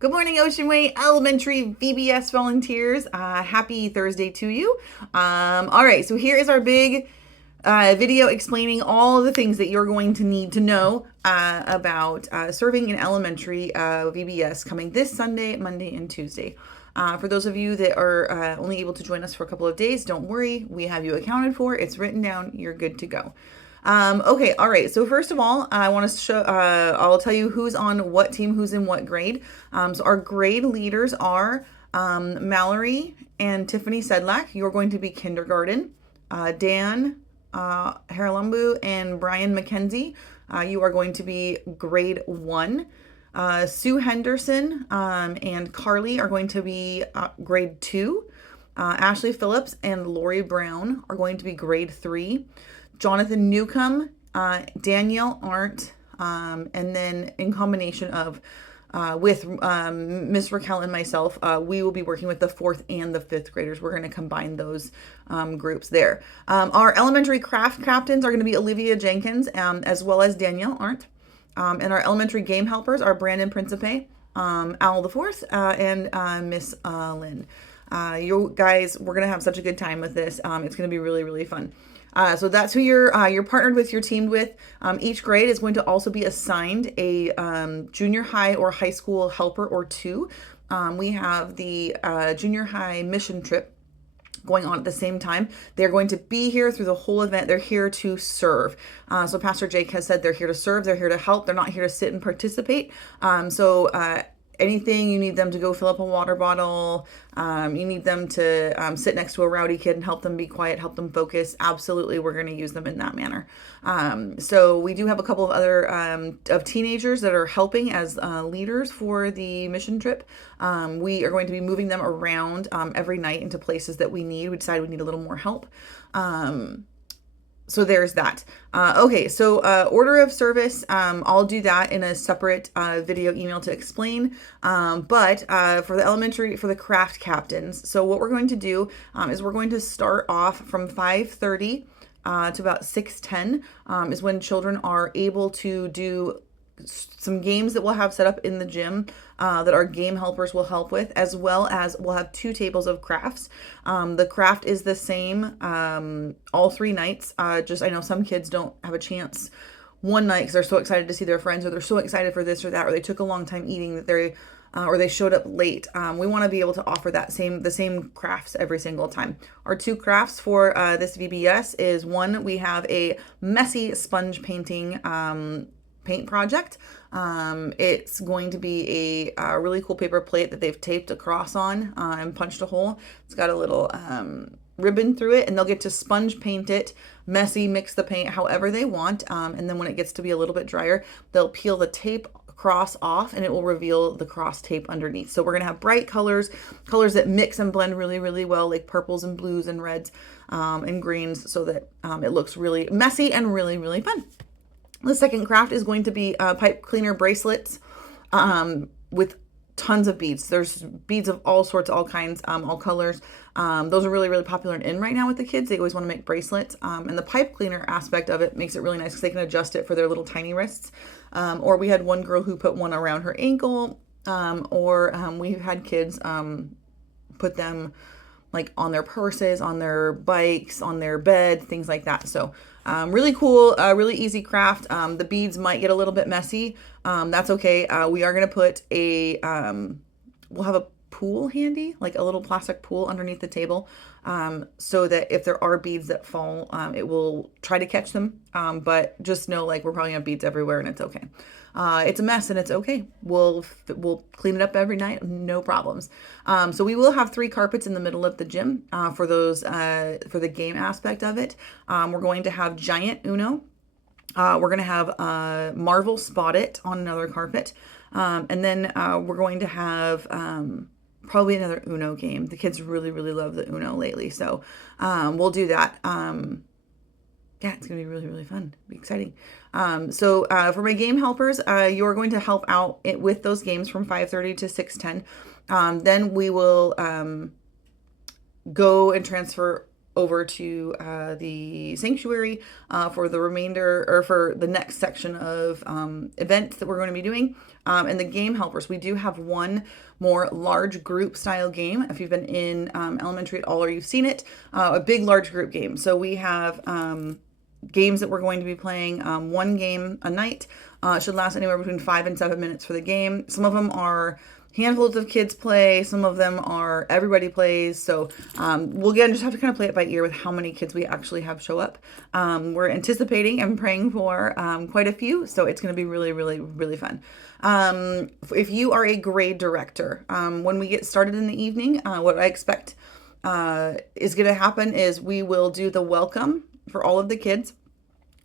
Good morning, Ocean Way Elementary VBS volunteers. Happy Thursday to you. All right, so here is our big video explaining all the things that you're going to need to know about serving in elementary VBS coming this Sunday, Monday, and Tuesday. For those of you that are only able to join us for a couple of days, don't worry. We have you accounted for. It's written down. You're good to go. Okay, all right. So first of all, I want to show. I'll tell you who's on what team, who's in what grade. So our grade leaders are Mallory and Tiffany Sedlak. You're going to be kindergarten. Dan Haralumbu and Brian McKenzie. You are going to be grade 1. Sue Henderson and Carly are going to be grade 2. Ashley Phillips and Lori Brown are going to be grade 3. Jonathan Newcomb, Danielle Arndt, and then in combination of with Miss Raquel and myself, we will be working with the 4th and the 5th graders. We're going to combine those groups there. Our elementary craft captains are going to be Olivia Jenkins as well as Danielle Arndt. And our elementary game helpers are Brandon Principe, Al the 4th, and Miss Lynn. You guys, we're going to have such a good time with this. It's going to be really, really fun. So that's who you're partnered with, you're teamed with. Each grade is going to also be assigned a junior high or high school helper or 2. We have the junior high mission trip going on at the same time. They're going to be here through the whole event. They're here to serve. So Pastor Jake has said they're here to serve. They're here to help. They're not here to sit and participate. Anything you need them to go fill up a water bottle, you need them to sit next to a rowdy kid and help them be quiet, help them focus. Absolutely, we're going to use them in that manner. So we do have a couple of other of teenagers that are helping as leaders for the mission trip. We are going to be moving them around every night into places that we need. We decided we need a little more help. So there's that. Okay, so order of service, I'll do that in a separate video email to explain. But for the elementary, for the craft captains, so what we're going to do is we're going to start off from 5:30 to about 6:10 is when children are able to do some games that we'll have set up in the gym that our game helpers will help with, as well as we'll have 2 tables of crafts. The craft is the same all 3 nights. Just I know some kids don't have a chance one night because they're so excited to see their friends, or they're so excited for this or that, or they took a long time eating that they or they showed up late. We want to be able to offer the same crafts every single time. Our 2 crafts for this VBS is one, we have a messy sponge painting paint project. It's going to be a really cool paper plate that they've taped a cross on and punched a hole. It's got a little ribbon through it, and they'll get to sponge paint it, messy, mix the paint however they want. And then when it gets to be a little bit drier, they'll peel the tape cross off and it will reveal the cross tape underneath. So we're going to have bright colors that mix and blend really, really well, like purples and blues and reds and greens, so that it looks really messy and really, really fun. The second craft is going to be pipe cleaner bracelets with tons of beads. There's beads of all sorts, all kinds, all colors. Those are really, really popular and in right now with the kids. They always want to make bracelets. And the pipe cleaner aspect of it makes it really nice because they can adjust it for their little tiny wrists. Or we had one girl who put one around her ankle. We've had kids put them like on their purses, on their bikes, on their bed, things like that. So really cool, really easy craft. The beads might get a little bit messy. That's okay. We are going to put we'll have a pool handy, like a little plastic pool underneath the table, so that if there are beads that fall, it will try to catch them. But just know, like, we're probably gonna have beads everywhere and it's okay. It's a mess and it's okay. We'll clean it up every night, no problems. So we will have 3 carpets in the middle of the gym for those for the game aspect of it. We're going to have giant Uno. We're going to have Marvel Spot It on another carpet. And then we're going to have probably another Uno game. The kids really, really love the Uno lately. So we'll do that. Yeah, it's going to be really, really fun. It'll be exciting. So for my game helpers, you're going to help out with those games from 5:30 to 6:10. Then we will go and transfer over to the sanctuary for the remainder, or for the next section of events that we're going to be doing. And the game helpers, we do have one more large group style game. If you've been in elementary at all or you've seen it, a big large group game. So we have games that we're going to be playing, one game a night. It should last anywhere between 5 and 7 minutes for the game. Some of them are handfuls of kids play, some of them are everybody plays. So we'll again just have to kind of play it by ear with how many kids we actually have show up. We're anticipating and praying for quite a few, so it's going to be really, really, really fun. If you are a grade director, when we get started in the evening, what I expect is going to happen is we will do the welcome for all of the kids.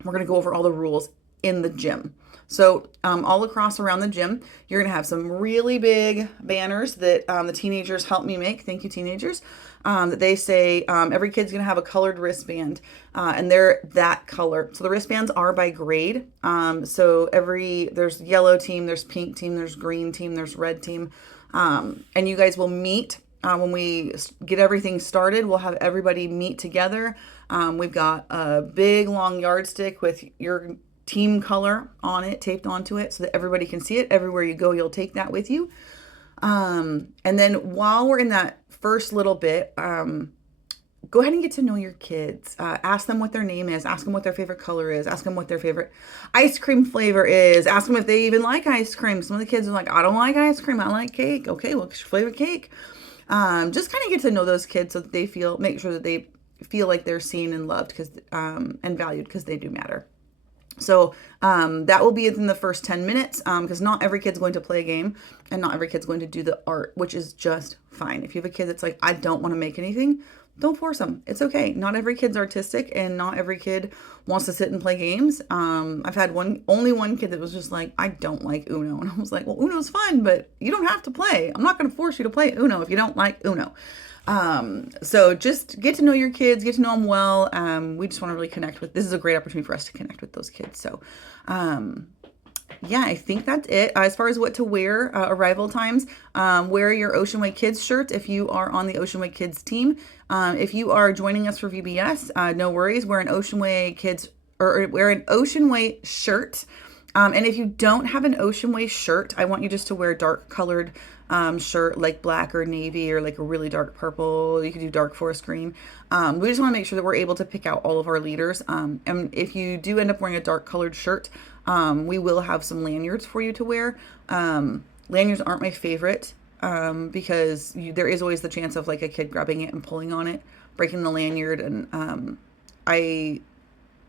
We're going to go over all the rules in the gym. So all across around the gym, you're going to have some really big banners that the teenagers helped me make. Thank you, teenagers. That they say every kid's going to have a colored wristband, and they're that color. So the wristbands are by grade. So there's yellow team, there's pink team, there's green team, there's red team. And you guys will meet when we get everything started. We'll have everybody meet together. We've got a big long yardstick with your team color on it, taped onto it so that everybody can see it. Everywhere you go, you'll take that with you. And then while we're in that first little bit, go ahead and get to know your kids. Ask them what their name is. Ask them what their favorite color is. Ask them what their favorite ice cream flavor is. Ask them if they even like ice cream. Some of the kids are like, I don't like ice cream. I like cake. Okay, what's your favorite cake? Just kind of get to know those kids so that make sure that they feel like they're seen and loved and valued, because they do matter. So that will be in the first 10 minutes, because not every kid's going to play a game and not every kid's going to do the art, which is just fine. If you have a kid that's like, I don't want to make anything, don't force them. It's okay. Not every kid's artistic and not every kid wants to sit and play games. I've had only one kid that was just like, I don't like Uno. And I was like, well, Uno's fun, but you don't have to play. I'm not going to force you to play Uno if you don't like Uno. So just get to know your kids, get to know them well. We just want to really this is a great opportunity for us to connect with those kids. So, yeah, I think that's it. As far as what to wear, arrival times, wear your Ocean Way Kids shirt if you are on the Ocean Way Kids team. If you are joining us for VBS, no worries. Wear an Ocean Way Kids, or wear an Ocean Way shirt. And if you don't have an Ocean Way shirt, I want you just to wear dark colored shirt, like black or navy, or like a really dark purple. You could do dark forest green. We just want to make sure that we're able to pick out all of our leaders. And if you do end up wearing a dark colored shirt, we will have some lanyards for you to wear. Lanyards aren't my favorite because there is always the chance of like a kid grabbing it and pulling on it, breaking the lanyard. And I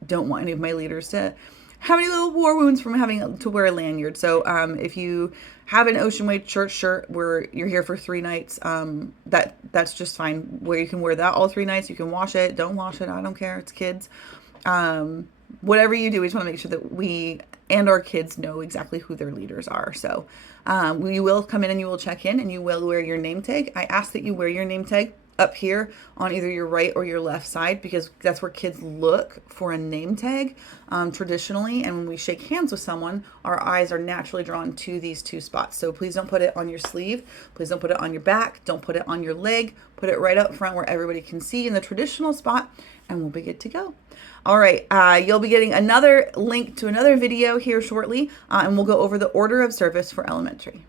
don't want any of my leaders to have any little war wounds from having to wear a lanyard. So if you have an Ocean Way church shirt where you're here for 3 nights, that's just fine. Where you can wear that all 3 nights. You can wash it. Don't wash it. I don't care. It's kids. Whatever you do, we just want to make sure that we and our kids know exactly who their leaders are. So you will come in and you will check in and you will wear your name tag. I ask that you wear your name tag up here on either your right or your left side, because that's where kids look for a name tag traditionally. And when we shake hands with someone, our eyes are naturally drawn to these 2 spots. So please don't put it on your sleeve. Please don't put it on your back. Don't put it on your leg. Put it right up front where everybody can see in the traditional spot, and we'll be good to go. All right, you'll be getting another link to another video here shortly, and we'll go over the order of service for elementary.